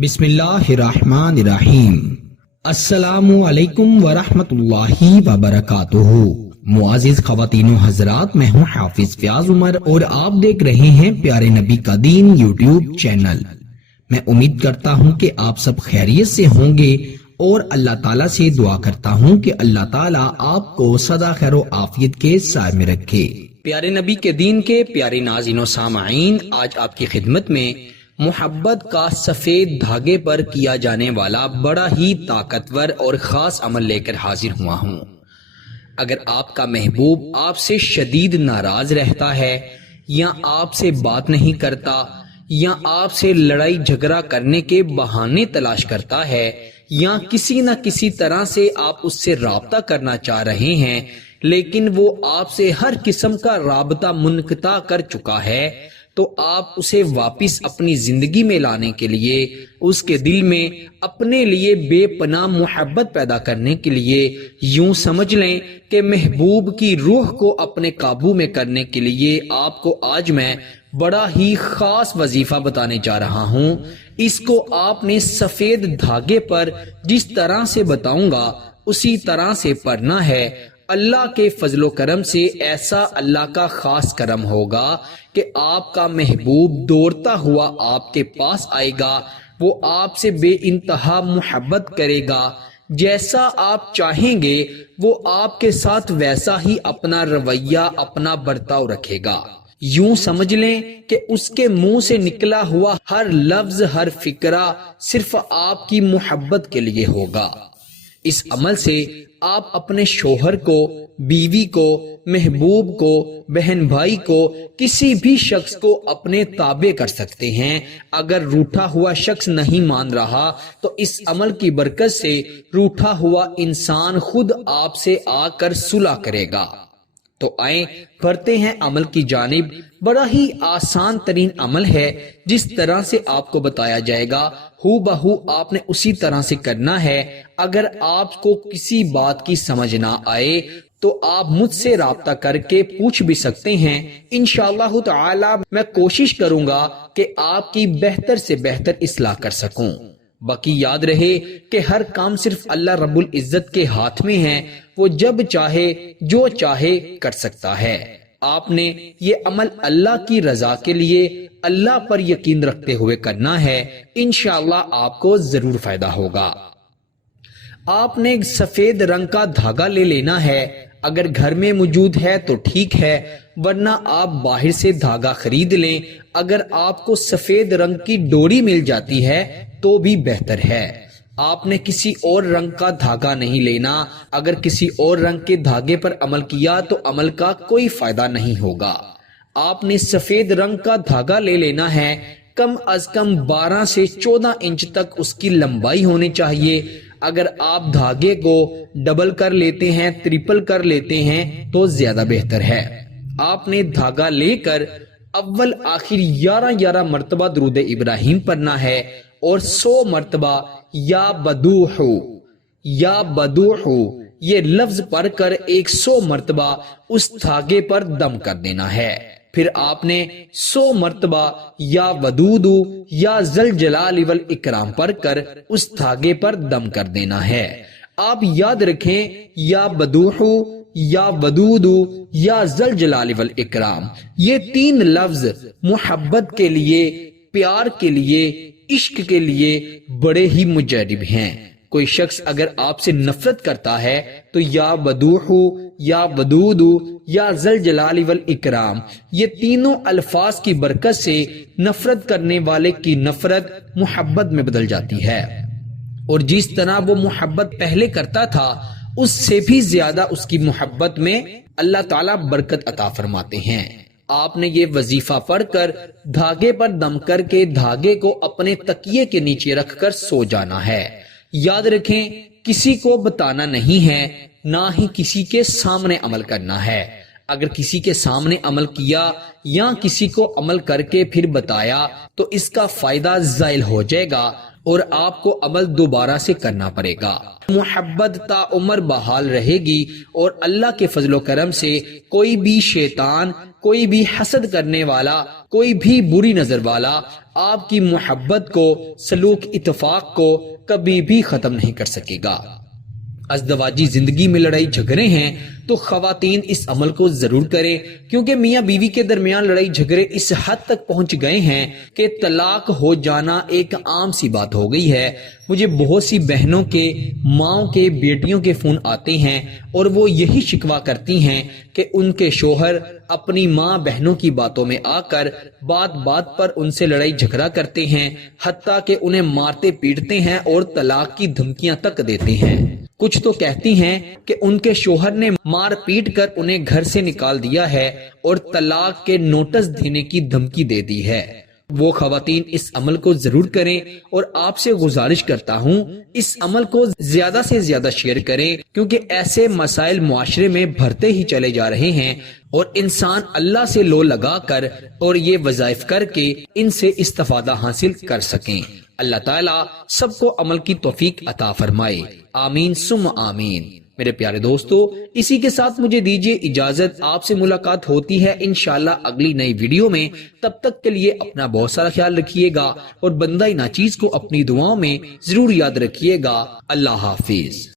بسم اللہ الرحمن الرحیم۔ السلام علیکم ورحمۃ اللہ وبرکاتہ۔ معزز خواتین و حضرات، میں ہوں حافظ فیاض عمر اور آپ دیکھ رہے ہیں پیارے نبی کا دین یوٹیوب چینل۔ میں امید کرتا ہوں کہ آپ سب خیریت سے ہوں گے اور اللہ تعالیٰ سے دعا کرتا ہوں کہ اللہ تعالیٰ آپ کو سدا خیر و عافیت کے سائے میں رکھے۔ پیارے نبی کے دین کے پیارے ناظرین و سامعین، آج آپ کی خدمت میں محبت کا سفید دھاگے پر کیا جانے والا بڑا ہی طاقتور اور خاص عمل لے کر حاضر ہوا ہوں۔ اگر آپ کا محبوب آپ سے شدید ناراض رہتا ہے یا آپ سے بات نہیں کرتا یا آپ سے لڑائی جھگڑا کرنے کے بہانے تلاش کرتا ہے یا کسی نہ کسی طرح سے آپ اس سے رابطہ کرنا چاہ رہے ہیں لیکن وہ آپ سے ہر قسم کا رابطہ منقطع کر چکا ہے، تو آپ اسے واپس اپنی زندگی میں لانے کے لیے، اس کے دل میں اپنے لیے بے پناہ محبت پیدا کرنے کے لیے یوں سمجھ لیں کہ محبوب کی روح کو اپنے قابو میں کرنے کے لیے آپ کو آج میں بڑا ہی خاص وظیفہ بتانے جا رہا ہوں۔ اس کو آپ نے سفید دھاگے پر جس طرح سے بتاؤں گا اسی طرح سے پڑھنا ہے۔ اللہ کے فضل و کرم سے ایسا اللہ کا خاص کرم ہوگا کہ آپ کا محبوب دوڑتا ہوا آپ کے پاس آئے گا، وہ آپ سے بے انتہا محبت کرے گا، جیسا آپ چاہیں گے وہ آپ کے ساتھ ویسا ہی اپنا رویہ، اپنا برتاؤ رکھے گا۔ یوں سمجھ لیں کہ اس کے منہ سے نکلا ہوا ہر لفظ، ہر فکرہ صرف آپ کی محبت کے لیے ہوگا۔ اس عمل سے آپ اپنے شوہر کو، بیوی کو، محبوب کو، بہن بھائی کو، کسی بھی شخص کو اپنے تابع کر سکتے ہیں۔ اگر روٹھا ہوا شخص نہیں مان رہا تو اس عمل کی برکت سے روٹھا ہوا انسان خود آپ سے آ کر صلح کرے گا۔ تو آئیں بڑھتے ہیں عمل کی جانب۔ بڑا ہی آسان ترین عمل ہے، جس طرح سے آپ کو بتایا جائے گا ہو بہو آپ نے اسی طرح سے کرنا ہے۔ اگر آپ کو کسی بات کی سمجھ نہ آئے تو آپ مجھ سے رابطہ کر کے پوچھ بھی سکتے ہیں، انشاءاللہ تعالی میں کوشش کروں گا کہ آپ کی بہتر سے بہتر اصلاح کر سکوں۔ باقی یاد رہے کہ ہر کام صرف اللہ رب العزت کے ہاتھ میں ہے، وہ جب چاہے جو چاہے کر سکتا ہے۔ آپ نے یہ عمل اللہ کی رضا کے لیے اللہ پر یقین رکھتے ہوئے کرنا ہے، انشاءاللہ آپ کو ضرور فائدہ ہوگا۔ آپ نے سفید رنگ کا دھاگا لے لینا ہے، اگر گھر میں موجود ہے تو ٹھیک ہے، ورنہ آپ باہر سے دھاگا خرید لیں۔ اگر آپ کو سفید رنگ کی ڈوری مل جاتی ہے تو بھی بہتر ہے۔ آپ نے کسی اور رنگ کا دھاگا نہیں لینا۔ اگر کسی اور رنگ کے دھاگے پر عمل کیا تو عمل کا کوئی فائدہ نہیں ہوگا۔ آپ نے سفید رنگ کا دھاگا لے لینا ہے، کم از کم 12 سے 14 انچ تک اس کی لمبائی ہونی چاہیے۔ اگر آپ دھاگے کو ڈبل کر لیتے ہیں، ٹرپل کر لیتے ہیں تو زیادہ بہتر ہے۔ آپ نے دھاگا لے کر اول آخر 11 مرتبہ درود ابراہیم پڑھنا ہے اور 100 مرتبہ یا بدوح یہ لفظ پڑھ کر 100 مرتبہ اس دھاگے پر دم کر دینا ہے۔ پھر آپ نے 100 مرتبہ یا ودود یا ذل جلال والاکرام پڑھ کر اس دھاگے پر دم کر دینا ہے۔ آپ یاد رکھیں، یا بدوح یا ودود یا ذل جلال والاکرام، یہ 3 لفظ محبت کے لیے، پیار کے لیے، عشق کے لیے بڑے ہی مجرب ہیں۔ کوئی شخص اگر آپ سے نفرت کرتا ہے تو یا بدوح یا ودود یا ذل جلال والاکرام، یہ تینوں الفاظ کی برکت سے نفرت کرنے والے کی نفرت محبت میں بدل جاتی ہے، اور جس طرح وہ محبت پہلے کرتا تھا اس سے بھی زیادہ اس کی محبت میں اللہ تعالیٰ برکت عطا فرماتے ہیں۔ آپ نے یہ وظیفہ پڑھ کر دھاگے پر دم کر کے دھاگے کو اپنے تکیے کے نیچے رکھ کر سو جانا ہے۔ یاد رکھیں، کسی کو بتانا نہیں ہے، نہ ہی کسی کے سامنے عمل کرنا ہے۔ اگر کسی کے سامنے عمل کیا یا کسی کو عمل کر کے پھر بتایا تو اس کا فائدہ زائل ہو جائے گا اور آپ کو عمل دوبارہ سے کرنا پڑے گا۔ محبت تا عمر بحال رہے گی اور اللہ کے فضل و کرم سے کوئی بھی شیطان، کوئی بھی حسد کرنے والا، کوئی بھی بری نظر والا آپ کی محبت کو، سلوک اتفاق کو کبھی بھی ختم نہیں کر سکے گا۔ ازدواجی زندگی میں لڑائی جھگڑے ہیں تو خواتین اس عمل کو ضرور کریں، کیونکہ میاں بیوی کے درمیان لڑائی جھگڑے اس حد تک پہنچ گئے ہیں کہ طلاق ہو جانا ایک عام سی بات ہو گئی ہے۔ مجھے بہت سی بہنوں کے، ماؤں کے، بیٹیوں کے فون آتے ہیں اور وہ یہی شکوہ کرتی ہیں کہ ان کے شوہر اپنی ماں بہنوں کی باتوں میں آ کر بات بات پر ان سے لڑائی جھگڑا کرتے ہیں، حتیٰ کہ انہیں مارتے پیٹتے ہیں اور طلاق کی دھمکیاں تک دیتے ہیں۔ کچھ تو کہتی ہیں کہ ان کے شوہر نے مار پیٹ کر انہیں گھر سے نکال دیا ہے اور طلاق کے نوٹس دینے کی دھمکی دے دی ہے۔ وہ خواتین اس عمل کو ضرور کریں اور آپ سے گزارش کرتا ہوں اس عمل کو زیادہ سے زیادہ شیئر کریں، کیونکہ ایسے مسائل معاشرے میں بڑھتے ہی چلے جا رہے ہیں اور انسان اللہ سے لو لگا کر اور یہ وظائف کر کے ان سے استفادہ حاصل کر سکیں۔ اللہ تعالیٰ سب کو عمل کی توفیق عطا فرمائے، آمین ثم آمین۔ میرے پیارے دوستو، اسی کے ساتھ مجھے دیجیے اجازت، آپ سے ملاقات ہوتی ہے انشاءاللہ اگلی نئی ویڈیو میں۔ تب تک کے لیے اپنا بہت سارا خیال رکھیے گا اور بندہ ناچیز کو اپنی دعاؤں میں ضرور یاد رکھیے گا۔ اللہ حافظ۔